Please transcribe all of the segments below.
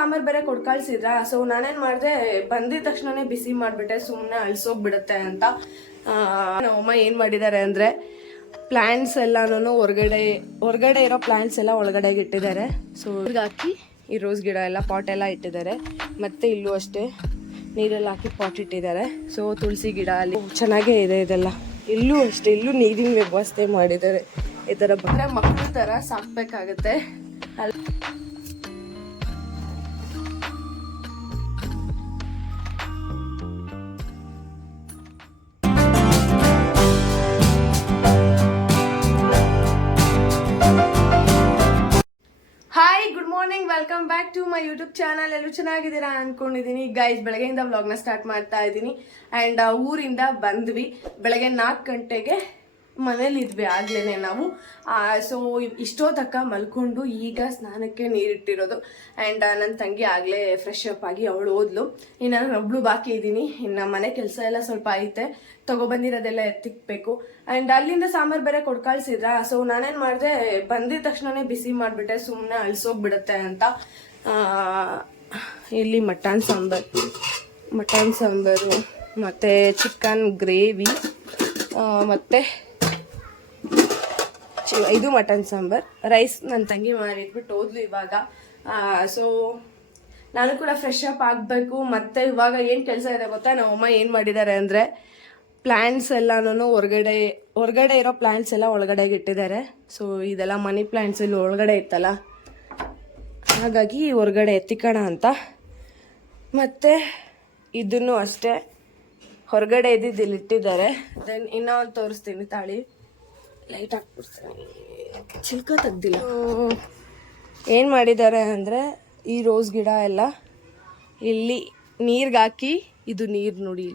ಸಾಂಬಾರ್ ಬೇರೆ ಕೊಡ್ ಕಳ್ಸಿದ್ರ ಸೊ ನಾನೇನ್ ಮಾಡಿದೆ, ಬಂದಿದ ತಕ್ಷಣನೇ ಬಿಸಿ ಮಾಡಿಬಿಟ್ಟೆ ಸುಮ್ಮನೆ ಅಳ್ಸೋಗ್ಬಿಡತ್ತೆ ಅಂತ. ನಮ್ಮಮ್ಮ ಏನು ಮಾಡಿದ್ದಾರೆ ಅಂದ್ರೆ ಪ್ಲ್ಯಾಂಟ್ಸ್ ಎಲ್ಲಾನು ಹೊರಗಡೆ ಹೊರಗಡೆ ಇರೋ ಪ್ಲ್ಯಾಂಟ್ಸ್ ಎಲ್ಲ ಒಳಗಡೆ ಇಟ್ಟಿದ್ದಾರೆ. ಸೊ ಹಾಕಿ ಈ ರೋಸ್ ಗಿಡ ಎಲ್ಲ ಪಾಟ್ ಎಲ್ಲ ಇಟ್ಟಿದ್ದಾರೆ. ಮತ್ತೆ ಇಲ್ಲೂ ಅಷ್ಟೇ ನೀರೆಲ್ಲ ಹಾಕಿ ಪಾಟ್ ಇಟ್ಟಿದ್ದಾರೆ. ಸೊ ತುಳಸಿ ಗಿಡ ಅಲ್ಲಿ ಚೆನ್ನಾಗೇ ಇದೆ ಇದೆಲ್ಲ. ಇಲ್ಲೂ ಅಷ್ಟೇ, ಇಲ್ಲೂ ನೀರಿನ ವ್ಯವಸ್ಥೆ ಮಾಡಿದ್ದಾರೆ. ಈ ಥರ ಬಕ್ರೆ ಮಕ್ಕಳ ಥರ ಸಾಕ್ಬೇಕಾಗತ್ತೆ. ಅಲ್ಲಿ ಟು ಮೈ ಯೂಟ್ಯೂಬ್ ಚಾನಲ್ ಎಲ್ಲರೂ ಚೆನ್ನಾಗಿದ್ದೀರಾ ಅನ್ಕೊಂಡಿದ್ದೀನಿ. ಗೈಸ್ ಬೆಳಗ್ಗೆಯಿಂದ ವ್ಲಾಗ್ನ ಸ್ಟಾರ್ಟ್ ಮಾಡ್ತಾ ಇದ್ದೀನಿ. ಆ್ಯಂಡ್ ಊರಿಂದ ಬಂದ್ವಿ. ಬೆಳಗ್ಗೆ ನಾಲ್ಕು ಗಂಟೆಗೆ ಮನೇಲಿ ಇದ್ವಿ ಆಗ್ಲೇ ನಾವು. ಸೊ ಇಷ್ಟೊತ್ತಕ್ಕ ಮಲ್ಕೊಂಡು ಈಗ ಸ್ನಾನಕ್ಕೆ ನೀರಿಟ್ಟಿರೋದು. ಆ್ಯಂಡ್ ನನ್ನ ತಂಗಿ ಆಗಲೇ ಫ್ರೆಶ್ ಅಪ್ ಆಗಿ ಅವಳು ಓದ್ಲು. ಇನ್ನು ನಾನು ಒಬ್ಳು ಬಾಕಿ ಇದ್ದೀನಿ. ಇನ್ನು ಮನೆ ಕೆಲಸ ಎಲ್ಲ ಸ್ವಲ್ಪ ಐತೆ. ತಗೊಬಂದಿರೋದೆಲ್ಲ ಎತ್ತಿಕ್ಬೇಕು. ಆ್ಯಂಡ್ ಅಲ್ಲಿಂದ ಸಾಂಬಾರು ಬೇರೆ ಕೊಡ್ಕಳ್ಸಿದ್ರ? ಸೊ ನಾನೇನು ಮಾಡಿದೆ, ಬಂದಿದ ತಕ್ಷಣನೇ ಬಿಸಿ ಮಾಡಿಬಿಟ್ಟೆ. ಸುಮ್ಮನೆ ಅಳ್ಸೋಗ್ಬಿಡುತ್ತೆ ಅಂತ. ಇಲ್ಲಿ ಮಟನ್ ಸಾಂಬಾರು. ಮಟನ್ ಸಾಂಬಾರು, ಮತ್ತು ಚಿಕನ್ ಗ್ರೇವಿ ಮತ್ತು ಇದು ಮಟನ್ ಸಾಂಬಾರು. ರೈಸ್ ನನ್ನ ತಂಗಿ ಮಾಡಿಟ್ಬಿಟ್ಟು ಹೋದ್ಲು ಇವಾಗ. ಸೊ ನಾನು ಕೂಡ ಫ್ರೆಶ್ ಅಪ್ ಆಗಬೇಕು. ಮತ್ತು ಇವಾಗ ಏನು ಕೆಲಸ ಇದೆ ಗೊತ್ತಾ? ನಮ್ಮಮ್ಮ ಏನು ಮಾಡಿದ್ದಾರೆ ಅಂದರೆ ಪ್ಲ್ಯಾಂಟ್ಸ್ ಎಲ್ಲನೂ ಹೊರಗಡೆ ಹೊರಗಡೆ ಇರೋ ಪ್ಲ್ಯಾಂಟ್ಸ್ ಎಲ್ಲ ಒಳಗಡೆಗೆ ಇಟ್ಟಿದ್ದಾರೆ. ಸೊ ಇದೆಲ್ಲ ಮನಿ ಪ್ಲ್ಯಾಂಟ್ಸ್ ಇಲ್ಲಿ ಒಳಗಡೆ ಇತ್ತಲ್ಲ? ಹಾಗಾಗಿ ಹೊರಗಡೆ ಎತ್ತಿಕೋಣ ಅಂತ. ಮತ್ತು ಇದನ್ನು ಅಷ್ಟೇ ಹೊರಗಡೆ ಇದ್ದಿದ್ದು ಇಲ್ಲಿ ಇಟ್ಟಿದ್ದಾರೆ. ದೆನ್ ಇನ್ನೊಂದು ಒಂದು ತೋರಿಸ್ತೀನಿ ತಾಳಿ. ಲೈಟ್ ಹಾಕ್ಬಿಡ್ತೀನಿ. ಚಿಲ್ಕ ತೆಗ್ದಿಲ್ಲ. ಏನು ಮಾಡಿದ್ದಾರೆ ಅಂದರೆ ಈ ರೋಸ್ ಗಿಡ ಎಲ್ಲ ಇಲ್ಲಿ ನೀರಿಗೆ ಹಾಕಿ ಇದು ನೀರು ನೋಡಿ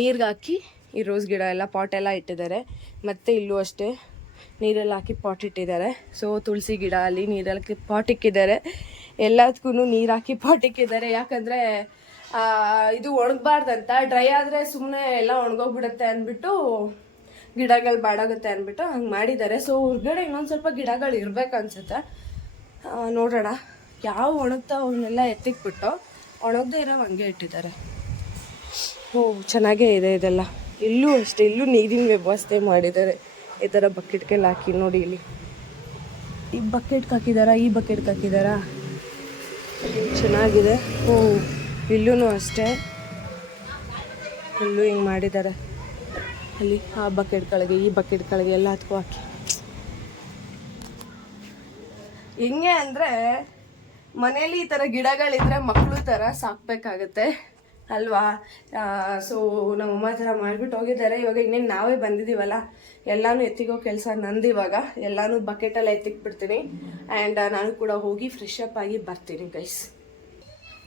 ನೀರಿಗೆ ಹಾಕಿ ಈ ರೋಸ್ ಗಿಡ ಎಲ್ಲ ಪಾಟ್ ಎಲ್ಲ ಇಟ್ಟಿದ್ದಾರೆ. ಮತ್ತು ಇಲ್ಲೂ ಅಷ್ಟೇ ನೀರೆಲ್ಲ ಹಾಕಿ ಪಾಟ್ ಇಟ್ಟಿದ್ದಾರೆ. ಸೊ ತುಳಸಿ ಗಿಡ ಅಲ್ಲಿ ನೀರಲ್ಲಿ ಪಾಟ್ ಇಕ್ಕಿದ್ದಾರೆ. ಎಲ್ಲದಕ್ಕೂ ನೀರು ಹಾಕಿ ಪಾಟ್ ಇಕ್ಕಿದ್ದಾರೆ ಯಾಕಂದರೆ ಇದು ಒಣಗಬಾರ್ದಂತ. ಡ್ರೈ ಆದರೆ ಸುಮ್ಮನೆ ಎಲ್ಲ ಒಣಗೋಗ್ಬಿಡುತ್ತೆ ಅಂದ್ಬಿಟ್ಟು ಗಿಡಗಳು ಬಾಡಾಗುತ್ತೆ ಅಂದ್ಬಿಟ್ಟು ಹಂಗೆ ಮಾಡಿದ್ದಾರೆ ಸೊ ಹೊರ್ಗಡೆ ಇನ್ನೊಂದು ಸ್ವಲ್ಪ ಗಿಡಗಳು ಇರ್ಬೇಕು ಅನ್ಸುತ್ತೆ. ನೋಡೋಣ. ಯಾವ ಒಣಗ್ತಾ ಅವನ್ನೆಲ್ಲ ಎತ್ತಿಕ್ಬಿಟ್ಟು ಒಣಗದೇ ಇರೋ ಹಂಗೆ ಇಟ್ಟಿದ್ದಾರೆ. ಓ ಚೆನ್ನಾಗೇ ಇದೆ ಇದೆಲ್ಲ. ಇಲ್ಲೂ ಅಷ್ಟೇ, ಇಲ್ಲೂ ನೀರಿನ ವ್ಯವಸ್ಥೆ ಮಾಡಿದ್ದಾರೆ. ಈ ಥರ ಬಕೆಟ್ಗೆಲ್ಲ ಹಾಕಿ ನೋಡಿ ಇಲ್ಲಿ. ಈ ಬಕೆಟ್ಗೆ ಹಾಕಿದಾರಾ? ಈ ಬಕೆಟ್ಗೆ ಹಾಕಿದಾರಾ? ಚೆನ್ನಾಗಿದೆ. ಓ ಇಲ್ಲೂ ಅಷ್ಟೇ. ಇಲ್ಲೂ ಹಿಂಗೆ ಮಾಡಿದ್ದಾರೆ ಅಲ್ಲಿ ಆ ಬಕೆಟ್ ಕೆಳಗೆ ಈ ಬಕೆಟ್ ಕೆಳಗೆ ಎಲ್ಲದಕ್ಕೂ ಹಾಕಿ. ಹಿಂಗೆ ಅಂದರೆ ಮನೇಲಿ ಈ ಥರ ಗಿಡಗಳಿದ್ರೆ ಮಕ್ಕಳು ಥರ ಸಾಕ್ಬೇಕಾಗತ್ತೆ. ಅಲ್ವಾ? ಸೊ ನಮ್ಮಮ್ಮ ಥರ ಮಾಡಿಬಿಟ್ಟು ಹೋಗಿದ್ದಾರೆ. ಇವಾಗ ಇನ್ನೇನು ನಾವೇ ಬಂದಿದ್ದೀವಲ್ಲ ಎಲ್ಲಾನು ಎತ್ತಿಗೋ ಕೆಲಸ ನಂದು ಇವಾಗ. ಎಲ್ಲಾನು ಬಕೆಟೆಲ್ಲ ಎತ್ತಿಕ್ಬಿಡ್ತೀನಿ. ಆ್ಯಂಡ್ ನಾನು ಕೂಡ ಹೋಗಿ ಫ್ರೆಶ್ ಅಪ್ ಆಗಿ ಬರ್ತೀನಿ ಗೈಸ್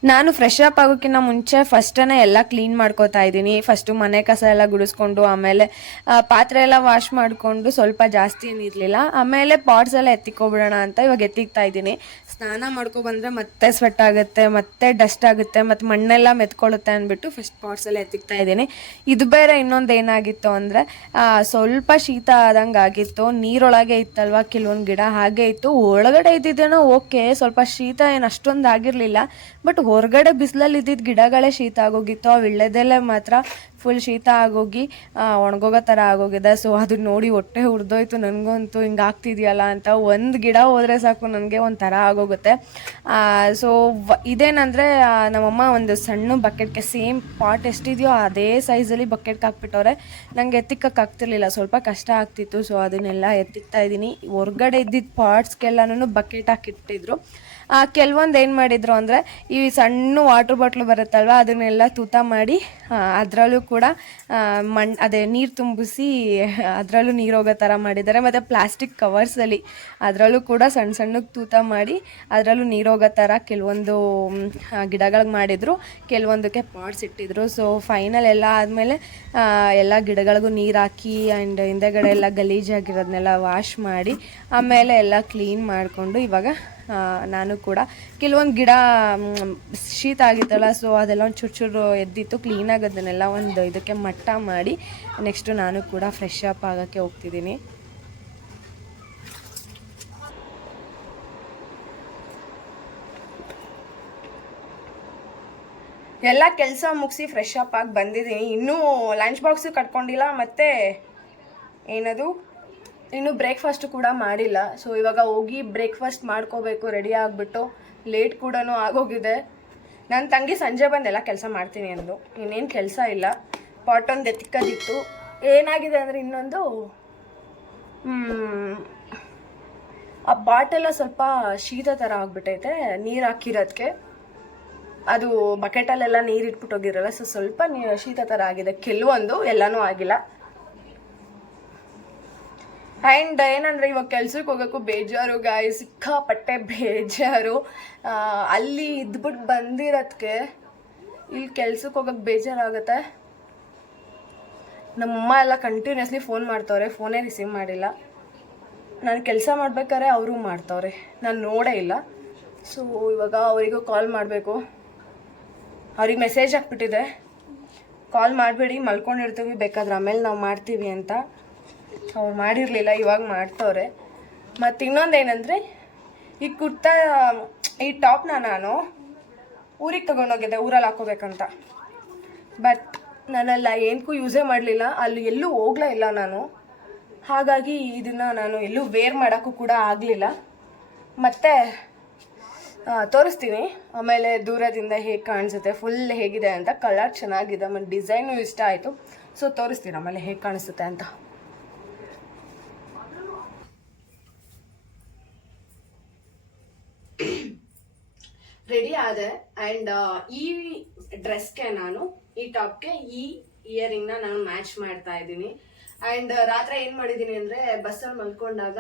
ನಾನು ಫ್ರೆಶ್ ಅಪ್ ಆಗೋಕ್ಕಿಂತ ಮುಂಚೆ ಫಸ್ಟನೇ ಎಲ್ಲ ಕ್ಲೀನ್ ಮಾಡ್ಕೋತಾ ಇದ್ದೀನಿ. ಫಸ್ಟು ಮನೆ ಕಸ ಎಲ್ಲ ಗುಡಿಸ್ಕೊಂಡು, ಆಮೇಲೆ ಪಾತ್ರೆ ಎಲ್ಲ ವಾಶ್ ಮಾಡಿಕೊಂಡು ಸ್ವಲ್ಪ ಜಾಸ್ತಿ ಏನಿರಲಿಲ್ಲ ಆಮೇಲೆ ಪಾಟ್ಸ್ ಎಲ್ಲ ಎತ್ತಿಕೊಬಿಡೋಣ ಅಂತ ಇವಾಗ ಎತ್ತಿಕ್ತಾ ಇದ್ದೀನಿ. ಸ್ನಾನ ಮಾಡ್ಕೊ ಬಂದರೆ ಮತ್ತೆ ಸ್ವೆಟ್ ಆಗುತ್ತೆ, ಮತ್ತೆ ಡಸ್ಟ್ ಆಗುತ್ತೆ, ಮತ್ತು ಮಣ್ಣೆಲ್ಲ ಮೆತ್ಕೊಳ್ಳುತ್ತೆ ಅಂದ್ಬಿಟ್ಟು ಫಸ್ಟ್ ಪಾಟ್ಸ್ ಎಲ್ಲ ಎತ್ತಿಕ್ತಾ ಇದ್ದೀನಿ. ಇದು ಬೇರೆ ಇನ್ನೊಂದು ಏನಾಗಿತ್ತು ಅಂದರೆ ಸ್ವಲ್ಪ ಶೀತ ಆದಂಗೆ ಆಗಿತ್ತು. ನೀರೊಳಗೆ ಇತ್ತಲ್ವ ಕೆಲವೊಂದು ಗಿಡ, ಹಾಗೆ ಇತ್ತು. ಒಳಗಡೆ ಇದ್ದಿದ್ದೇನೋ ಓಕೆ ಸ್ವಲ್ಪ ಶೀತ ಏನು ಅಷ್ಟೊಂದು ಆಗಿರಲಿಲ್ಲ. ಬಟ್ ಹೊರಗಡೆ ಬಿಸಿಲಲ್ಲಿ ಇದ್ದಿದ್ದ ಗಿಡಗಳೇ ಶೀತ ಆಗೋಗಿತ್ತು. ಆ ವಿಳ್ಳೆದೆಲೆ ಮಾತ್ರ ಫುಲ್ ಶೀತ ಆಗೋಗಿ ಒಣಗೋಗೋ ಥರ ಆಗೋಗಿದೆ. ಸೊ ಅದನ್ನ ನೋಡಿ ಹೊಟ್ಟೆ ಹುರಿದೋಯ್ತು ನನಗಂತೂ ಹಿಂಗೆ ಆಗ್ತಿದೆಯಲ್ಲ ಅಂತ ಒಂದು ಗಿಡ ಹೋದರೆ ಸಾಕು, ನನಗೆ ಒಂಥರ ಆಗೋಗುತ್ತೆ. ಸೊ ಇದೇನಂದರೆ ನಮ್ಮಮ್ಮ ಒಂದು ಸಣ್ಣ ಬಕೆಟ್ಗೆ ಸೇಮ್ ಪಾಟ್ ಎಷ್ಟಿದೆಯೋ ಅದೇ ಸೈಜಲ್ಲಿ ಬಕೆಟ್ಗೆ ಹಾಕ್ಬಿಟ್ಟವ್ರೆ. ನನಗೆ ಎತ್ತಿಕ್ಕಕ್ಕೆ ಆಗ್ತಿರ್ಲಿಲ್ಲ. ಸ್ವಲ್ಪ ಕಷ್ಟ ಆಗ್ತಿತ್ತು. ಸೊ ಅದನ್ನೆಲ್ಲ ಎತ್ತಿಕ್ತಾ ಇದ್ದೀನಿ. ಹೊರ್ಗಡೆ ಇದ್ದಿದ್ದ ಪಾಟ್ಸ್ಗೆಲ್ಲನೂ ಬಕೆಟ್ ಹಾಕಿಟ್ಟಿದ್ರು. ಕೆಲವೊಂದು ಏನು ಮಾಡಿದ್ರು ಅಂದರೆ ಈ ಸಣ್ಣ ವಾಟ್ರ್ ಬಾಟ್ಲು ಬರುತ್ತಲ್ವ ಅದನ್ನೆಲ್ಲ ತೂತ ಮಾಡಿ ಅದರಲ್ಲೂ ಕೂಡ ಮಣ್ ಅದೇ ನೀರು ತುಂಬಿಸಿ ಅದರಲ್ಲೂ ನೀರು ಹೋಗೋ ಥರ ಮಾಡಿದ್ದಾರೆ. ಮತ್ತು ಪ್ಲಾಸ್ಟಿಕ್ ಕವರ್ಸಲ್ಲಿ ಅದರಲ್ಲೂ ಕೂಡ ಸಣ್ಣ ಸಣ್ಣಗೆ ತೂತ ಮಾಡಿ ಅದರಲ್ಲೂ ನೀರು ಹೋಗೋ ಥರ ಕೆಲವೊಂದು ಗಿಡಗಳಿಗೆ ಮಾಡಿದರು. ಕೆಲವೊಂದಕ್ಕೆ ಪಾಟ್ಸ್ ಇಟ್ಟಿದ್ರು. ಸೊ ಫೈನಲ್ ಎಲ್ಲ ಆದಮೇಲೆ ಎಲ್ಲ ಗಿಡಗಳಿಗೂ ನೀರು ಹಾಕಿ ಆ್ಯಂಡ್ ಹಿಂದೆಗಡೆ ಎಲ್ಲ ಗಲೀಜಾಗಿರೋದನ್ನೆಲ್ಲ ವಾಶ್ ಮಾಡಿ ಆಮೇಲೆ ಎಲ್ಲ ಕ್ಲೀನ್ ಮಾಡಿಕೊಂಡು ಇವಾಗ ಆ, ನಾನು ಕೂಡ. ಕೆಲವೊಂದು ಗಿಡ ಶೀತ ಆಗಿತ್ತಲ್ಲ ಸೊ ಅದೆಲ್ಲ ಒಂದು ಚೂರು ಚೂರು ಎದ್ದಿತ್ತು. ಕ್ಲೀನಾಗಿ ಅದನ್ನೆಲ್ಲ ಒಂದು ಇದಕ್ಕೆ ಮಟ್ಟ ಮಾಡಿ ನೆಕ್ಸ್ಟು ನಾನು ಕೂಡ ಫ್ರೆಶ್ ಅಪ್ ಆಗೋಕ್ಕೆ ಹೋಗ್ತಿದ್ದೀನಿ. ಎಲ್ಲ ಕೆಲಸ ಮುಗಿಸಿ ಫ್ರೆಶ್ ಅಪ್ ಆಗಿ ಬಂದಿದ್ದೀನಿ. ಇನ್ನೂ ಲಂಚ್ ಬಾಕ್ಸು ಕಟ್ಕೊಂಡಿಲ್ಲ, ಮತ್ತು ಏನದು? ಇನ್ನು ಬ್ರೇಕ್ಫಾಸ್ಟ್ ಕೂಡ ಮಾಡಿಲ್ಲ. ಸೊ ಇವಾಗ ಹೋಗಿ ಬ್ರೇಕ್ಫಾಸ್ಟ್ ಮಾಡ್ಕೋಬೇಕು ರೆಡಿ ಆಗಿಬಿಟ್ಟು ಲೇಟ್ ಕೂಡ ಆಗೋಗಿದೆ. ನನ್ನ ತಂಗಿ ಸಂಜೆ ಬಂದೆಲ್ಲ ಕೆಲಸ ಮಾಡ್ತೀನಿ ಅಂದು ಇನ್ನೇನು ಕೆಲಸ ಇಲ್ಲ. ಪಾಟ್ ಒಂದು ಎತ್ತಿಕ್ಕದಿತ್ತು ಏನಾಗಿದೆ ಅಂದರೆ ಇನ್ನೊಂದು ಆ ಬಾಟೆಲ್ಲ ಸ್ವಲ್ಪ ಶೀತ ಥರ ಆಗಿಬಿಟ್ಟೈತೆ, ನೀರು ಹಾಕಿರೋದಕ್ಕೆ ಅದು ಬಕೆಟಲ್ಲೆಲ್ಲ ನೀರು ಇಟ್ಬಿಟ್ಟು ಹೋಗಿರಲ್ಲ ಸೊ ಸ್ವಲ್ಪ ನೀ ಶೀತ ಥರ ಆಗಿದೆ. ಕೆಲವೊಂದು, ಎಲ್ಲನೂ ಆಗಿಲ್ಲ. ಆ್ಯಂಡ್ ಏನಂದರೆ ಇವಾಗ ಕೆಲ್ಸಕ್ಕೆ ಹೋಗೋಕ್ಕೂ ಬೇಜಾರು ಗಾಯ ಸಿಕ್ಕಾಪಟ್ಟೆ ಬೇಜಾರು. ಅಲ್ಲಿ ಇದ್ಬಿಟ್ಟು ಬಂದಿರೋದಕ್ಕೆ ಇಲ್ಲಿ ಕೆಲ್ಸಕ್ಕೆ ಹೋಗೋಕ್ಕೆ ಬೇಜಾರಾಗುತ್ತೆ. ನಮ್ಮಮ್ಮ ಎಲ್ಲ ಕಂಟಿನ್ಯೂಸ್ಲಿ ಫೋನ್ ಮಾಡ್ತವ್ರೆ ಫೋನೇ ರಿಸೀವ್ ಮಾಡಿಲ್ಲ. ನಾನು ಕೆಲಸ ಮಾಡ್ಬೇಕಾದ್ರೆ ಅವರು ಮಾಡ್ತವ್ರೆ, ನಾನು ನೋಡೇ ಇಲ್ಲ. ಸೊ ಇವಾಗ ಅವರಿಗೂ ಕಾಲ್ ಮಾಡಬೇಕು. ಅವ್ರಿಗೆ ಮೆಸೇಜ್ ಹಾಕ್ಬಿಟ್ಟಿದೆ. ಕಾಲ್ ಮಾಡಬೇಡಿ, ಮಲ್ಕೊಂಡಿರ್ತೀವಿ, ಬೇಕಾದ್ರೆ ಆಮೇಲೆ ನಾವು ಮಾಡ್ತೀವಿ ಅಂತ. ಅವ್ರು ಮಾಡಿರಲಿಲ್ಲ, ಇವಾಗ ಮಾಡ್ತವ್ರೆ. ಮತ್ತು ಇನ್ನೊಂದು ಏನಂದರೆ, ಈ ಕುರ್ತಾ, ಈ ಟಾಪ್ನ ನಾನು ಊರಿಗೆ ತೊಗೊಂಡೋಗಿದ್ದೆ, ಊರಲ್ಲಿ ಹಾಕೋಬೇಕಂತ. ಬಟ್ ನಾನೆಲ್ಲ ಏನಕ್ಕೂ ಯೂಸೇ ಮಾಡಲಿಲ್ಲ, ಅಲ್ಲಿ ಎಲ್ಲೂ ಹೋಗ್ಲೇ ಇಲ್ಲ ನಾನು. ಹಾಗಾಗಿ ಇದನ್ನು ನಾನು ಎಲ್ಲೂ ವೇರ್ ಮಾಡೋಕ್ಕೂ ಕೂಡ ಆಗಲಿಲ್ಲ. ಮತ್ತು ತೋರಿಸ್ತೀನಿ. ಆಮೇಲೆ ದೂರದಿಂದ ಹೇಗೆ ಕಾಣಿಸುತ್ತೆ ಫುಲ್ ಹೇಗಿದೆ ಅಂತ ಕಲರ್ ಚೆನ್ನಾಗಿದೆ, ಆಮೇಲೆ ಡಿಸೈನು ಇಷ್ಟ ಆಯಿತು. ಸೊ ತೋರಿಸ್ತೀನಿ ಆಮೇಲೆ ಹೇಗೆ ಕಾಣಿಸುತ್ತೆ ಅಂತ. ರೆಡಿ ಆದೆ. ಆ್ಯಂಡ್ ಈ ಡ್ರೆಸ್ಗೆ ನಾನು, ಈ ಟಾಪ್ಗೆ ಈ ಇಯರಿಂಗ್ನ ನಾನು ಮ್ಯಾಚ್ ಮಾಡ್ತಾ ಇದ್ದೀನಿ. ಆ್ಯಂಡ್ ರಾತ್ರಿ ಏನು ಮಾಡಿದ್ದೀನಿ ಅಂದರೆ ಬಸ್ಸಲ್ಲಿ ಮಲ್ಕೊಂಡಾಗ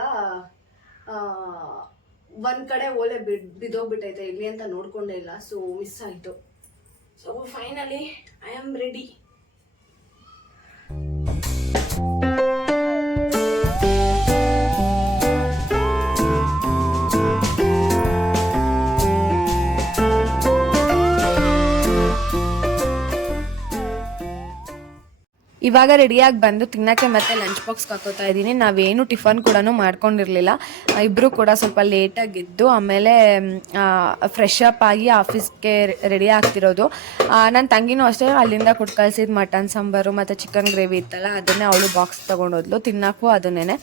ಒಂದು ಕಡೆ ಓಲೆ ಬಿಡ್ ಬಿದ್ದೋಗ್ಬಿಟ್ಟೈತೆ. ಇಲ್ಲಿ ಅಂತ ನೋಡ್ಕೊಂಡೇ ಇಲ್ಲ. ಸೊ ಮಿಸ್ ಆಯಿತು. So finally I am ready ಇವಾಗ ರೆಡಿಯಾಗಿ ಬಂದು ತಿನ್ನಕ್ಕೆ ಮತ್ತೆ ಲಂಚ್ ಬಾಕ್ಸ್ ಹಾಕೋತಾ ಇದ್ದೀನಿ. ನಾವೇನು ಟಿಫನ್ ಕೂಡ ಮಾಡ್ಕೊಂಡಿರಲಿಲ್ಲ. ಇಬ್ಬರು ಕೂಡ ಸ್ವಲ್ಪ ಲೇಟಾಗಿ ಎದ್ದು ಆಮೇಲೆ ಫ್ರೆಶ್ ಅಪ್ ಆಗಿ ಆಫೀಸ್ಗೆ ರೆಡಿ ಆಗ್ತಿರೋದು. ನನ್ನ ತಂಗಿನೂ ಅಷ್ಟೇ ಅಲ್ಲಿಂದ ಕೊಟ್ಟು ಕಳಿಸಿದ ಮಟನ್ ಸಾಂಬಾರು ಮತ್ತು ಚಿಕನ್ ಗ್ರೇವಿ ಇತ್ತಲ್ಲ, ಅದನ್ನೇ ಅವಳು ಬಾಕ್ಸ್ ತೊಗೊಂಡೋದ್ಲು ತಿನ್ನಕ್ಕೂ ಅದನ್ನೇ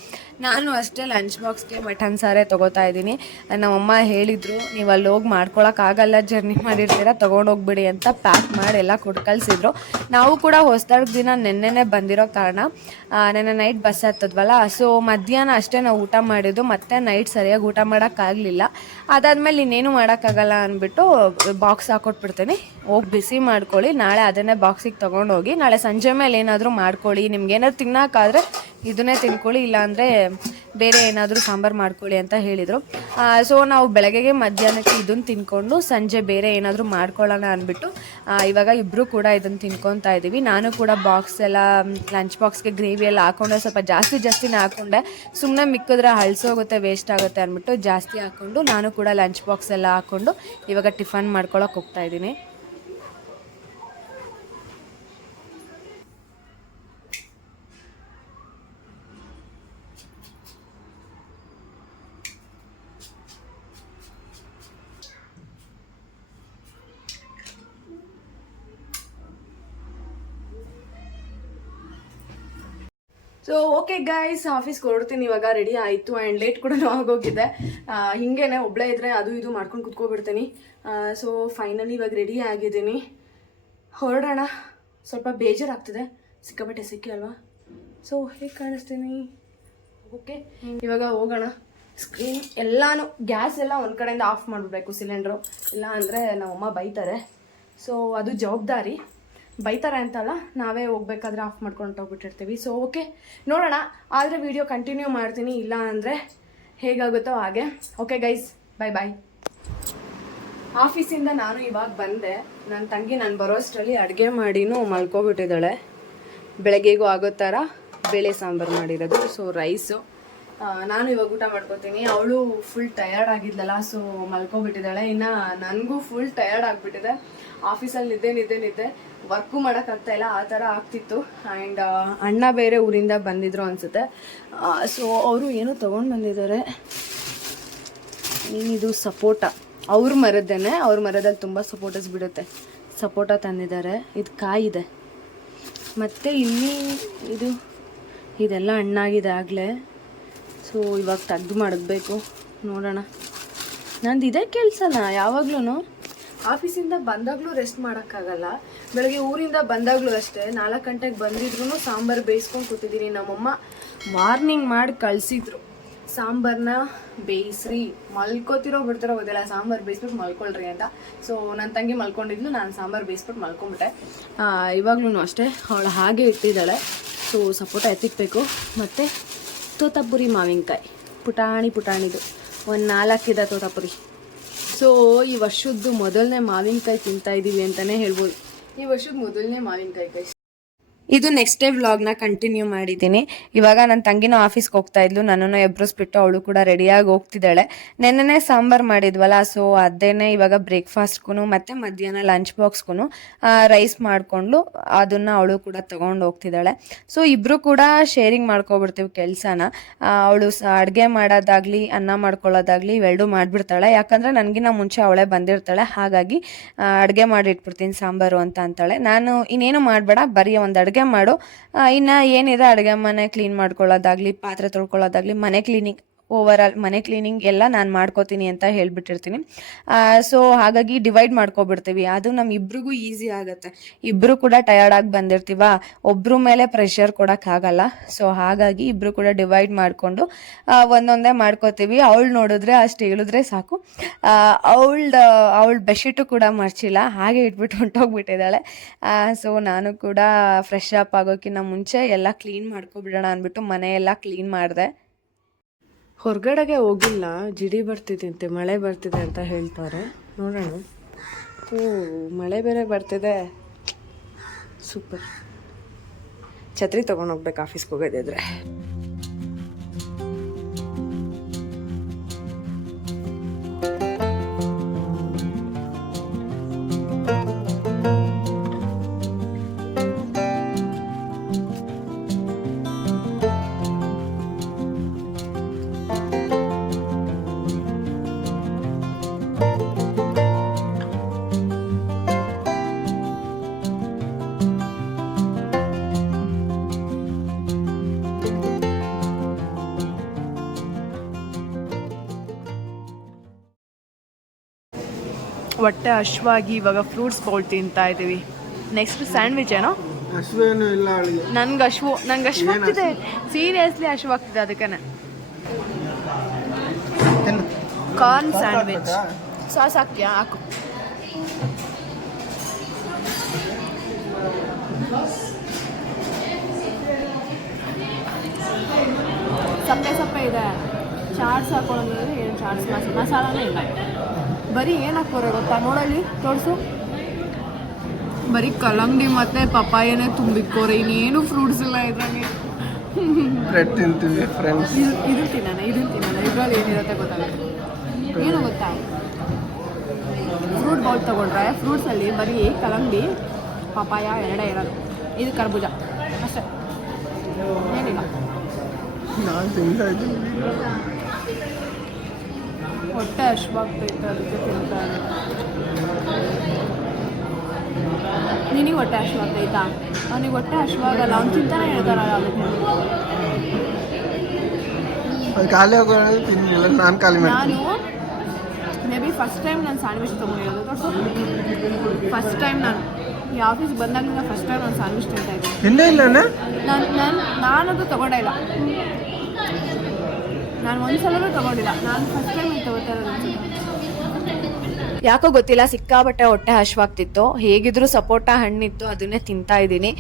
ನಾನು ಅಷ್ಟೇ ಲಂಚ್ ಬಾಕ್ಸ್ಗೆ ಮಟನ್ ಸಾರೇ ತೊಗೋತಾ ಇದ್ದೀನಿ. ನಮ್ಮಮ್ಮ ಹೇಳಿದರು, ನೀವು ಅಲ್ಲಿ ಹೋಗಿ ಮಾಡ್ಕೊಳಕ್ಕಾಗಲ್ಲ ಜರ್ನಿ ಮಾಡಿರ್ತೀರ ತೊಗೊಂಡೋಗ್ಬಿಡಿ ಅಂತ ಪ್ಯಾಕ್ ಮಾಡಿ ಎಲ್ಲ ಕೊಟ್ಟು ನಾವು ಕೂಡ ಹೊಸದಾಗಿ ದಿನ ನೆನ್ನೆನೆ ಬಂದಿರೋ ಕಾರಣ ನನ್ನ ನೈಟ್ ಬಸ್ ಹತ್ತದ್ವಲ್ಲ? ಸೊ ಮಧ್ಯಾಹ್ನ ಅಷ್ಟೇ ನಾವು ಊಟ ಮಾಡಿದ್ದು. ಮತ್ತೆ ನೈಟ್ ಸರಿಯಾಗಿ ಊಟ ಮಾಡೋಕ್ಕಾಗಲಿಲ್ಲ. ಅದಾದ್ಮೇಲೆ ಇನ್ನೇನು ಮಾಡೋಕ್ಕಾಗಲ್ಲ ಅಂದ್ಬಿಟ್ಟು ಬಾಕ್ಸ್ ಹಾಕೊಟ್ಬಿಡ್ತೀನಿ. ಹೋಗಿ ಬಿಸಿ ಮಾಡ್ಕೊಳ್ಳಿ. ನಾಳೆ ಅದನ್ನೇ ಬಾಕ್ಸಿಗೆ ತೊಗೊಂಡೋಗಿ, ನಾಳೆ ಸಂಜೆ ಮೇಲೆ ಏನಾದರೂ ಮಾಡ್ಕೊಳ್ಳಿ. ನಿಮ್ಗೆ ಏನಾದ್ರು ತಿನ್ನೋಕ್ಕಾದ್ರೆ ಇದನ್ನೇ ತಿನ್ಕೊಳ್ಳಿ. ಇಲ್ಲಾಂದರೆ ಬೇರೆ ಏನಾದರೂ ಸಾಂಬಾರು ಮಾಡ್ಕೊಳ್ಳಿ ಅಂತ ಹೇಳಿದರು. ಸೊ ನಾವು ಬೆಳಗ್ಗೆಗೆ ಮಧ್ಯಾಹ್ನಕ್ಕೆ ಇದನ್ನು ತಿನ್ಕೊಂಡು ಸಂಜೆ ಬೇರೆ ಏನಾದರೂ ಮಾಡ್ಕೊಳ್ಳೋಣ ಅಂದ್ಬಿಟ್ಟು ಇವಾಗ ಇಬ್ಬರು ಕೂಡ ಇದನ್ನು ತಿನ್ಕೊತಾ ಇದ್ದೀವಿ ನಾನು ಕೂಡ ಬಾಕ್ಸ್ ಎಲ್ಲ ಲಂಚ್ ಬಾಕ್ಸ್ಗೆ ಗ್ರೇವಿ ಎಲ್ಲ ಹಾಕೊಂಡೆ, ಸ್ವಲ್ಪ ಜಾಸ್ತಿ ಜಾಸ್ತಿನೇ ಹಾಕೊಂಡೆ. ಸುಮ್ಮನೆ ಮಿಕ್ಕಿದ್ರೆ ಹಳಸೋಗುತ್ತೆ ವೇಸ್ಟ್ ಆಗುತ್ತೆ ಅಂದ್ಬಿಟ್ಟು ಜಾಸ್ತಿ ಹಾಕ್ಕೊಂಡು ನಾನು ಕೂಡ ಲಂಚ್ ಬಾಕ್ಸ್ ಎಲ್ಲ ಹಾಕ್ಕೊಂಡು ಇವಾಗ ಟಿಫನ್ ಮಾಡ್ಕೊಳಕ್ಕೆ ಹೋಗ್ತಾ ಇದ್ದೀನಿ. ಸೊ ಓಕೆ ಗೈಸ್ ಆಫೀಸ್ಗೆ ಹೊರಡ್ತೀನಿ ಇವಾಗ ರೆಡಿ ಆಯಿತು ಆ್ಯಂಡ್ ಲೇಟ್ ಕೂಡ ಆಗೋಗಿದೆ ಹಿಂಗೇನೆ ಒಬ್ಬಳೇ ಇದ್ದರೆ ಅದು ಇದು ಮಾಡ್ಕೊಂಡು ಕುತ್ಕೊಬಿಡ್ತೀನಿ. ಸೊ ಫೈನಲಿ ಇವಾಗ ರೆಡಿ ಆಗಿದ್ದೀನಿ. ಹೊರಡೋಣ. ಸ್ವಲ್ಪ ಬೇಜಾರಾಗ್ತಿದೆ. ಸಿಕ್ಕಾಪಟ್ಟೆ ಸಿಕ್ಕಿ ಅಲ್ವಾ? ಸೊ ಹೇಗೆ ಕಾಣಿಸ್ತೀನಿ? ಓಕೆ ಇವಾಗ ಹೋಗೋಣ. ಸ್ಕ್ರೀನ್ ಎಲ್ಲಾನು ಗ್ಯಾಸ್ ಎಲ್ಲ ಒಂದು ಕಡೆಯಿಂದ ಆಫ್ ಮಾಡಿಬಿಡ್ಬೇಕು ಸಿಲಿಂಡ್ರು ಇಲ್ಲ ಅಂದರೆ ನಮ್ಮಮ್ಮ ಬೈತಾರೆ. ಸೊ ಅದು ಜವಾಬ್ದಾರಿ. ಬೈತಾರೆ ಅಂತಲ್ಲ, ನಾವೇ ಹೋಗ್ಬೇಕಾದ್ರೆ ಆಫ್ ಮಾಡ್ಕೊಂಡು ಹೋಗ್ಬಿಟ್ಟಿರ್ತೀವಿ ಸೊ ಓಕೆ ನೋಡೋಣ. ಆದರೆ ವಿಡಿಯೋ ಕಂಟಿನ್ಯೂ ಮಾಡ್ತೀನಿ. ಇಲ್ಲ ಅಂದರೆ ಹೇಗಾಗುತ್ತೋ ಹಾಗೆ. ಓಕೆ ಗೈಸ್ ಬಾಯ್ ಬಾಯ್ ಆಫೀಸಿಂದ ನಾನು ಇವಾಗ ಬಂದೆ. ನನ್ನ ತಂಗಿ ನಾನು ಬರೋಷ್ಟರಲ್ಲಿ ಅಡುಗೆ ಮಾಡಿನೂ ಮಲ್ಕೊಬಿಟ್ಟಿದ್ದಾಳೆ. ಬೆಳಗ್ಗೆಗೂ ಆಗೋ ಥರ ಬೇಳೆ ಸಾಂಬಾರು ಮಾಡಿರೋದು. ಸೊ ರೈಸು ನಾನು ಇವಾಗ ಊಟ ಮಾಡ್ಕೋತೀನಿ. ಅವಳು ಫುಲ್ ಟಯರ್ಡ್ ಆಗಿದ್ಲಲ್ಲ ಸೊ ಮಲ್ಕೊಬಿಟ್ಟಿದ್ದಾಳೆ ಇನ್ನು ನನಗೂ ಫುಲ್ ಟಯರ್ಡ್ ಆಗಿಬಿಟ್ಟಿದೆ. ಆಫೀಸಲ್ಲಿ ನಿದ್ದೆ ನಿದ್ದೆ ನಿದ್ದೆ. ವರ್ಕು ಮಾಡೋಕ್ಕಾಗ್ತಾ ಇಲ್ಲ, ಆ ಥರ ಆಗ್ತಿತ್ತು. ಆ್ಯಂಡ್ ಅಣ್ಣ ಬೇರೆ ಊರಿಂದ ಬಂದಿದ್ರು ಅನಿಸುತ್ತೆ. ಸೊ ಅವರು ಏನೋ ತೊಗೊಂಡು ಬಂದಿದ್ದಾರೆ. ಇದು ಸಪೋಟ. ಅವ್ರ ಮರದ್ದೇನೆ, ಅವ್ರ ಮರದಲ್ಲಿ ತುಂಬ ಸಪೋಟಸ್ ಬಿಡುತ್ತೆ. ಸಪೋಟ ತಂದಿದ್ದಾರೆ. ಇದು ಕಾಯಿದೆ ಮತ್ತು ಇಲ್ಲಿ ಇದು, ಇದೆಲ್ಲ ಹಣ್ಣಾಗಿದೆ ಆಗಲೇ. ಸೊ, ಇವಾಗ ತೆಗ್ದು ಮಾಡಬೇಕು ನೋಡೋಣ. ನಂದು ಇದೇ ಕೆಲಸನ ಯಾವಾಗ್ಲೂ ಆಫೀಸಿಂದ ಬಂದಾಗಲೂ ರೆಸ್ಟ್ ಮಾಡೋಕ್ಕಾಗಲ್ಲ. ಬೆಳಗ್ಗೆ ಊರಿಂದ ಬಂದಾಗಲೂ ಅಷ್ಟೇ, ನಾಲ್ಕು ಗಂಟೆಗೆ ಬಂದಿದ್ರು ಸಾಂಬಾರು ಬೇಯಿಸ್ಕೊಂಡು ಕೂತಿದ್ದೀನಿ ನಮ್ಮಮ್ಮ ವಾರ್ನಿಂಗ್ ಮಾಡಿ ಕಳಿಸಿದ್ರು. ಸಾಂಬಾರನ್ನ ಬೇಯಿಸ್ರಿ. ಮಲ್ಕೋತಿರೋ ಬಿಡ್ತಿರೋ ಗೊತ್ತಿಲ್ಲ. ಸಾಂಬಾರು ಬೇಯಿಸ್ಬಿಟ್ಟು ಮಲ್ಕೊಳ್ರಿ ಅಂತ. ಸೊ ನನ್ನ ತಂಗಿ ಮಲ್ಕೊಂಡಿದ್ಲು. ನಾನು ಸಾಂಬಾರು ಬೇಯಿಸ್ಬಿಟ್ಟು ಮಲ್ಕೊಂಬಿಟ್ಟೆ. ಇವಾಗ್ಲೂ ಅಷ್ಟೇ. ಅವಳು ಹಾಗೆ ಇಟ್ಟಿದ್ದಾಳೆ. ಸೊ, ಸಪೋಟ ಎತ್ತಿಕ್ಬೇಕು ಮತ್ತು ತೋತಾಪುರಿ ಮಾವಿನಕಾಯಿ. ಪುಟಾಣಿ, ಪುಟಾಣಿದು. ಒಂದು ನಾಲ್ಕಿದೆ ತೋತಾಪುರಿ. ಸೊ ಈ ವರ್ಷದ್ದು ಮೊದಲನೇ ಮಾವಿನಕಾಯಿ ತಿಂತಾ ಇದ್ದೀವಿ ಅಂತಲೇ ಹೇಳ್ಬೋದು. ಈ ವರ್ಷದ ಮೊದಲನೇ ಮಾವಿನಕಾಯಿ ಕೈ ಇದು ನೆಕ್ಸ್ಟ್ ಡೇ ವ್ಲಾಗ್ನ ಕಂಟಿನ್ಯೂ ಮಾಡಿದ್ದೀನಿ. ಇವಾಗ ನನ್ನ ತಂಗಿನ ಆಫೀಸ್ಗೆ ಹೋಗ್ತಾ ಇದ್ಲು. ನನ್ನನ್ನು ಎಬ್ರಿಸ್ಬಿಟ್ಟು ಅವಳು ಕೂಡ ರೆಡಿಯಾಗಿ ಹೋಗ್ತಿದ್ದಾಳೆ. ನೆನ್ನೆ ಸಾಂಬಾರು ಮಾಡಿದ್ವಲ್ಲ ಸೊ ಅದೇನೆ ಇವಾಗ ಬ್ರೇಕ್ಫಾಸ್ಟ್ಗೂ ಮತ್ತು ಮಧ್ಯಾಹ್ನ ಲಂಚ್ ಬಾಕ್ಸ್ಗೂ ರೈಸ್ ಮಾಡಿಕೊಂಡು ಅದನ್ನು ಅವಳು ಕೂಡ ತಗೊಂಡು ಹೋಗ್ತಿದ್ದಾಳೆ. ಸೊ ಇಬ್ಬರು ಕೂಡ ಶೇರಿಂಗ್ ಮಾಡ್ಕೊಬಿಡ್ತೀವಿ ಕೆಲಸನ. ಅವಳು ಅಡುಗೆ ಮಾಡೋದಾಗ್ಲಿ, ಅನ್ನ ಮಾಡ್ಕೊಳ್ಳೋದಾಗಲಿ ಇವೆರಡು ಮಾಡಿಬಿಡ್ತಾಳೆ. ಯಾಕಂದರೆ ನನಗಿನ್ನ ಮುಂಚೆ ಅವಳೇ ಬಂದಿರ್ತಾಳೆ. ಹಾಗಾಗಿ ಅಡುಗೆ ಮಾಡಿಟ್ಬಿಡ್ತೀನಿ ಸಾಂಬಾರು ಅಂತ ಅಂತಾಳೆ. ನಾನು ಇನ್ನೇನು ಮಾಡಬೇಡ, ಬರೀ ಒಂದು ಅಡುಗೆ ಮಾಡು ಇನ್ನ ಏನಿದೆ ಅಡುಗೆ ಮನೆ ಕ್ಲೀನ್ ಮಾಡ್ಕೊಳ್ಳೋದಾಗಲಿ ಪಾತ್ರೆ ತೊಳ್ಕೊಳ್ಳೋದಾಗಲಿ ಮನೆ ಕ್ಲೀನಿಂಗ್ ಓವರ್ ಮನೆ ಕ್ಲೀನಿಂಗ್ ಎಲ್ಲ ನಾನು ಮಾಡ್ಕೋತೀನಿ ಅಂತ ಹೇಳ್ಬಿಟ್ಟಿರ್ತೀನಿ. ಸೊ ಹಾಗಾಗಿ ಡಿವೈಡ್ ಮಾಡ್ಕೊಬಿಡ್ತೀವಿ. ಅದು ನಮ್ಮ ಇಬ್ರಿಗೂ ಈಸಿ ಆಗುತ್ತೆ. ಇಬ್ಬರು ಕೂಡ ಟಯರ್ಡ್ ಆಗಿ ಬಂದಿರ್ತೀವ. ಒಬ್ಬರ ಮೇಲೆ ಪ್ರೆಷರ್ ಕೊಡೋಕ್ಕಾಗಲ್ಲ ಸೊ ಹಾಗಾಗಿ ಇಬ್ಬರು ಕೂಡ ಡಿವೈಡ್ ಮಾಡಿಕೊಂಡು ಒಂದೊಂದೇ ಮಾಡ್ಕೋತೀವಿ. ಅವಳು ನೋಡಿದ್ರೆ ಅಷ್ಟು ಹೇಳಿದ್ರೆ ಸಾಕು. ಅವಳ್ದ, ಅವಳ ಬೆಡ್ಶೀಟು ಕೂಡ ಮರ್ಚಿಲ್ಲ. ಹಾಗೆ ಇಟ್ಬಿಟ್ಟು ಹೊಂಟೋಗ್ಬಿಟ್ಟಿದ್ದಾಳೆ. ಸೊ ನಾನು ಕೂಡ ಫ್ರೆಶ್ ಅಪ್ ಆಗೋಕ್ಕಿಂತ ಮುಂಚೆ ಎಲ್ಲ ಕ್ಲೀನ್ ಮಾಡ್ಕೊಬಿಡೋಣ ಅಂದ್ಬಿಟ್ಟು ಮನೆಯೆಲ್ಲ ಕ್ಲೀನ್ ಮಾಡಿದೆ. ಹೊರಗಡೆಗೆ ಹೋಗಿಲ್ಲ, ಜಿಡಿ ಬರ್ತಿದ್ದಂತೆ ಮಳೆ ಬರ್ತಿದೆ ಅಂತ ಹೇಳ್ತಾರೆ. ನೋಡೋಣ. ಓ, ಮಳೆ ಬೇರೆ ಬರ್ತಿದೆ. ಸೂಪರ್. ಛತ್ರಿ ತೊಗೊಂಡು ಹೋಗ್ಬೇಕು ಆಫೀಸ್ಗೆ ಹೋಗೋದಿದ್ರೆ. ಹೊಟ್ಟೆ ಹಶ್ವಾಗಿ ಇವಾಗ ಫ್ರೂಟ್ಸ್ ಬೌಲ್ ತಿಂತಾ ಇದ್ದೀವಿ ನೆಕ್ಸ್ಟ್ ಸ್ಯಾಂಡ್ವಿಚ್ ಏನೋ? ಹಸುವೇನು ಇಲ್ಲ ಅವಳಿಗೆ ನನ್ಗೆ ಹಶ್ವು ನಂಗೆ ಅಶ್ವಾಗ್ತಿದೆ ಸೀರಿಯಸ್ಲಿ ಅಶ್ವಾಗ್ತಿದೆ ಅದಕ್ಕೆ ಕಾರ್ನ್ ಸ್ಯಾಂಡ್ವಿಚ್ ಸಾಸ್ ಹಾಕ್ತೀಯಾ? ಹಾಕು. ಸಪ್ಪೆ ಸಪ್ಪೆ ಇದೆ. ಚಾಟ್ಸ್ ಹಾಕೊಳ್ಳೋದು ಏನು ಚಾಟ್ಸ್? ಮಸಾಲೆ ಮಸಾಲಾನೇ ಇಲ್ಲ. ಬರೀ ಏನು ಹಾಕೋರೆ ಗೊತ್ತಾ? ನೋಡಲ್ಲಿ ತೋರಿಸು. ಬರೀ ಕಲ್ಲಂಗಡಿ ಮತ್ತೆ ಪಪ್ಪಾಯನೇ ತುಂಬಿಕ್ಕೋರೆ. ಇನ್ನೇನು ಫ್ರೂಟ್ಸ್ ಇಲ್ಲ ಇದ್ರಾಗೆ ಬ್ರೆಡ್ ತಿಂತೀವಿ ಫ್ರೆಂಡ್ಸ್ ಇದು ಇದು ತಿನ್ನೋಣ ಇದು ತಿನ್ನೋಣ. ಇದ್ರಲ್ಲಿ ಏನಿರುತ್ತೆ ಗೊತ್ತಾಗುತ್ತೆ ಏನು ಗೊತ್ತಾ? ಫ್ರೂಟ್ ಬೌಲ್ ತೊಗೊಂಡ್ರೆ ಫ್ರೂಟ್ಸಲ್ಲಿ ಬರೀ ಕಲಂಗಡಿ ಪಪಾಯ ಎರಡೇ ಇರೋದು. ಇದು ಕರ್ಬೂಜ. ಅಷ್ಟೇ. ಏನಿಲ್ಲ. ನಾನು ಇದ್ದೀನಿ. ಹೊಟ್ಟೆ ಹಶ್ವಾಗ್ತೈತೆ ಅದಕ್ಕೆ ತಿಂತಾ ನಿನಗೆ ಹೊಟ್ಟೆ ಹಶ್ವಾಗ್ತೈತಾ ಅವನಿಗೆ ಹೊಟ್ಟೆ ಹಶ್ವಾಗಲ್ಲ ಅವ್ನು ಚಿಂತಾನೆ ಹೇಳ್ತಾರಲ್ಲ ಅದಕ್ಕೆ. ಖಾಲಿ ತಿನ್ನಿಲ್ಲ ನಾನು ಖಾಲಿ ನಾನು ಮೇ ಬಿ ಫಸ್ಟ್ ಟೈಮ್ ನಾನು ಸ್ಯಾಂಡ್ವಿಚ್ ತೊಗೊಂಡಿರೋದು ಸೊ ಫಸ್ಟ್ ಟೈಮ್ ನಾನು. ಈ ಆಫೀಸ್ ಬಂದಾಗಿಂದ ಫಸ್ಟ್ ಟೈಮ್ ನಾನು ಸ್ಯಾಂಡ್ವಿಚ್ ತಿಂತಾ ಇದ್ದೀನಿ. ನಾನು ನಾನು ನಾನದು ತಗೊಂಡಿಲ್ಲ ಇಲ್ಲ. ನಾನು ಒಂದು ಸಲನೂ ತೊಗೊಂಡಿಲ್ಲ. ನಾನು ಫಸ್ಟ್ ಟೈಮ್ ತಗೋತಾ ಇರೋದು. ಯಾಕೋ ಗೊತ್ತಿಲ್ಲ ಸಿಕ್ಕಾಬಟ್ಟೆ ಹೊಟ್ಟೆ ಹಶ್ವಾಗ್ತಿತ್ತು. ಹೇಗಿದ್ರು ಸಪೋಟ ಹಣ್ಣಿತ್ತು, ಅದನ್ನೇ ತಿಂತಾ ಇದ್ದೀನಿ.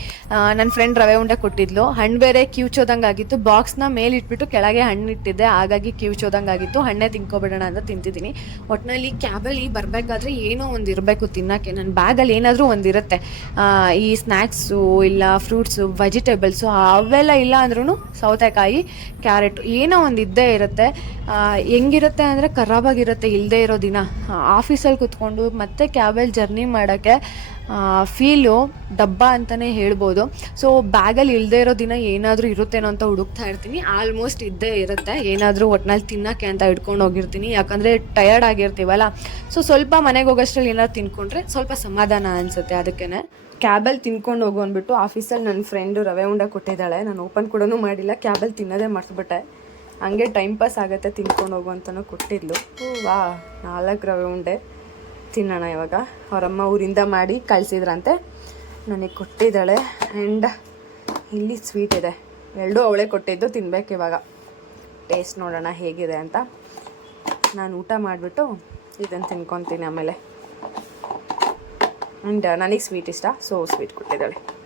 ನನ್ನ ಫ್ರೆಂಡ್ ರವೆ ಉಂಡೆ ಕೊಟ್ಟಿದ್ಲು. ಹಣ್ಣು ಬೇರೆ ಕಿವುಚೋದಂಗೆ ಆಗಿತ್ತು. ಬಾಕ್ಸ್ನ ಮೇಲಿಟ್ಬಿಟ್ಟು ಕೆಳಗೆ ಹಣ್ಣು ಇಟ್ಟಿದ್ದೆ. ಹಾಗಾಗಿ ಕ್ಯೂಚೋದಂಗಾಗಿತ್ತು ಹಣ್ಣೆ ತಿನ್ಕೋಬಿಡೋಣ ಅಂತ ತಿಂತಿದ್ದೀನಿ. ಒಟ್ಟಿನಲ್ಲಿ ಕ್ಯಾಬಲ್ಲಿ ಬರಬೇಕಾದ್ರೆ ಏನೋ ಒಂದು ಇರಬೇಕು ತಿನ್ನೋಕ್ಕೆ. ನನ್ನ ಬ್ಯಾಗಲ್ಲಿ ಏನಾದರೂ ಒಂದಿರುತ್ತೆ ಈ ಸ್ನ್ಯಾಕ್ಸು ಇಲ್ಲ ಫ್ರೂಟ್ಸು, ವೆಜಿಟೇಬಲ್ಸು, ಅವೆಲ್ಲ ಇಲ್ಲ ಅಂದ್ರೂ ಸೌತೆಕಾಯಿ, ಕ್ಯಾರೆಟ್ ಏನೋ ಒಂದು ಇದ್ದೇ ಇರುತ್ತೆ. ಹೆಂಗಿರುತ್ತೆ ಅಂದರೆ ಖರಾಬಾಗಿರುತ್ತೆ ಇಲ್ಲದೆ ಇರೋ ದಿನ. ಆಫೀಸಲ್ಲಿ ಬಸ್ಸಲ್ಲಿ ಕುತ್ಕೊಂಡು ಮತ್ತೆ ಕ್ಯಾಬಲ್ಲಿ ಜರ್ನಿ ಮಾಡೋಕ್ಕೆ ಫೀಲು ಡಬ್ಬ ಅಂತಲೇ ಹೇಳ್ಬೋದು. ಸೊ ಬ್ಯಾಗಲ್ಲಿ ಇಲ್ಲದೆ ಇರೋ ದಿನ ಏನಾದರೂ ಇರುತ್ತೇನೋ ಅಂತ ಹುಡುಕ್ತಾ ಇರ್ತೀನಿ. ಆಲ್ಮೋಸ್ಟ್ ಇದ್ದೇ ಇರುತ್ತೆ. ಏನಾದರೂ ಒಟ್ನಲ್ಲಿ ತಿನ್ನೋಕ್ಕೆ ಅಂತ ಹಿಡ್ಕೊಂಡು ಹೋಗಿರ್ತೀನಿ. ಯಾಕಂದರೆ ಟಯರ್ಡ್ ಆಗಿರ್ತೀವಲ್ಲ. ಸೊ ಸ್ವಲ್ಪ ಮನೆಗೆ ಹೋಗೋಷ್ಟ್ರಲ್ಲಿ ಏನಾದ್ರು ತಿನ್ಕೊಂಡ್ರೆ ಸ್ವಲ್ಪ ಸಮಾಧಾನ ಅನಿಸುತ್ತೆ ಅದಕ್ಕೇ ಕ್ಯಾಬಲ್ಲಿ ತಿನ್ಕೊಂಡು ಹೋಗು ಅಂದ್ಬಿಟ್ಟು ಆಫೀಸಲ್ಲಿ ನನ್ನ ಫ್ರೆಂಡು ರವೆ ಉಂಡೆ ಕೊಟ್ಟಿದ್ದಾಳೆ. ನಾನು ಓಪನ್ ಕೂಡ ಮಾಡಿಲ್ಲ. ಕ್ಯಾಬಲ್ಲಿ ತಿನ್ನೋದೇ ಮರ್ತ್ಬಿಟ್ಟೆ. ಹಂಗೆ ಟೈಮ್ ಪಾಸ್ ಆಗುತ್ತೆ ತಿನ್ಕೊಂಡು ಹೋಗು ಅಂತಲೂ ಕೊಟ್ಟಿದ್ಲು. ವಾ ನಾಲ್ಕು ರವೆ ಉಂಡೆ. ತಿನ್ನೋಣ ಇವಾಗ. ಅವರಮ್ಮ ಊರಿಂದ ಮಾಡಿ ಕಳಿಸಿದ್ರಂತೆ. ನನಗೆ ಕೊಟ್ಟಿದ್ದಾಳೆ. ಆ್ಯಂಡ್ ಇಲ್ಲಿ ಸ್ವೀಟ್ ಇದೆ. ಎರಡೂ ಅವಳೇ ಕೊಟ್ಟಿದ್ದು, ತಿನ್ಬೇಕು ಇವಾಗ. ಟೇಸ್ಟ್ ನೋಡೋಣ ಹೇಗಿದೆ ಅಂತ. ನಾನು ಊಟ ಮಾಡಿಬಿಟ್ಟು ಇದನ್ನು ತಿನ್ಕೊತೀನಿ ಆಮೇಲೆ. ಆ್ಯಂಡ್ ನನಗೆ ಸ್ವೀಟ್ ಇಷ್ಟ ಸೊ ಸ್ವೀಟ್ ಕೊಟ್ಟಿದ್ದಾಳೆ.